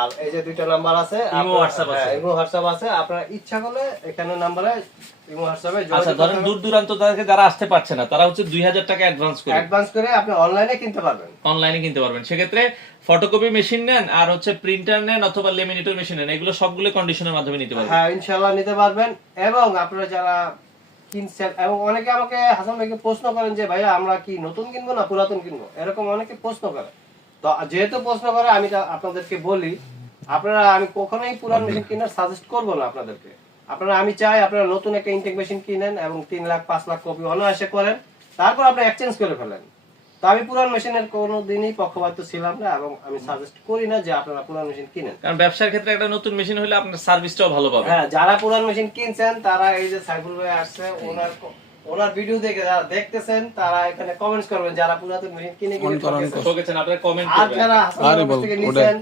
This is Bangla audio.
আর এই যে দুইটা নাম্বার আছে, ইমো হোয়াটসঅ্যাপ আছে। ইমো হোয়াটসঅ্যাপ আছে, আপনারা ইচ্ছা করলে এখানে নাম্বারে ইমো হোয়াটসঅ্যাপে আচ্ছা, ধরেন দূর দূরান্ত থেকে যারা আসতে পারছে না, তারা হচ্ছে 2000 টাকা অ্যাডভান্স করে আপনি অনলাইনে কিনতে পারবেন। অনলাইনে কিনতে পারবেন। সেক্ষেত্রে ফটোকপি মেশিন নেন আর হচ্ছে প্রিন্টার নেন অথবা লেমিনেটর মেশিন নেন, এগুলো সবগুলো কন্ডিশনের মাধ্যমে নিতে পারবেন। হ্যাঁ, ইনশাআল্লাহ নিতে পারবেন। এবং আপনারা যারা কিনছেন, এবং অনেকে আমাকে হাসান ভাইকে প্রশ্ন করেন যে ভাইয়া আমরা কি নতুন কিনবো না পুরাতন কিনবো, এরকম অনেকে প্রশ্ন করে। তো যেহেতু প্রশ্ন করে আমি আপনাদেরকে বলি, আপনারা, আমি কখনোই পুরান মেশিন কেনার সাজেস্ট করবো না আপনাদেরকে। আপনারা, আমি চাই আপনারা নতুন একটা ইনটেক মেশিন কিনেন এবং 3 লাখ 5 লাখ কপি অনায়াসে করেন, তারপর আপনি এক্সচেঞ্জ করে ফেলেন। তো আমি পুরান মেশিনের কোনো দিনই পক্ষপাত ছিলাম না, এবং আমি সাজেস্ট করি না যে আপনারা পুরান মেশিন কিনেন। কারণ ব্যবসার ক্ষেত্রে একটা নতুন মেশিন হলে আপনার সার্ভিসটাও ভালো পাবেন। হ্যাঁ, যারা পুরান মেশিন কিনছেন তারা এই যে সাইফুল ভাই আসছে, ওনার ভিডিও দেখে যারা দেখতেছেন তারা এখানে কমেন্টস করবেন, যারা পুরাতন মেশিন কিনে কিনে ঠকেছেন। ঠকেছেন, আপনারা কমেন্ট আর করবেন। যারা হাসান ভাইয়ের কাছ থেকে নিছেন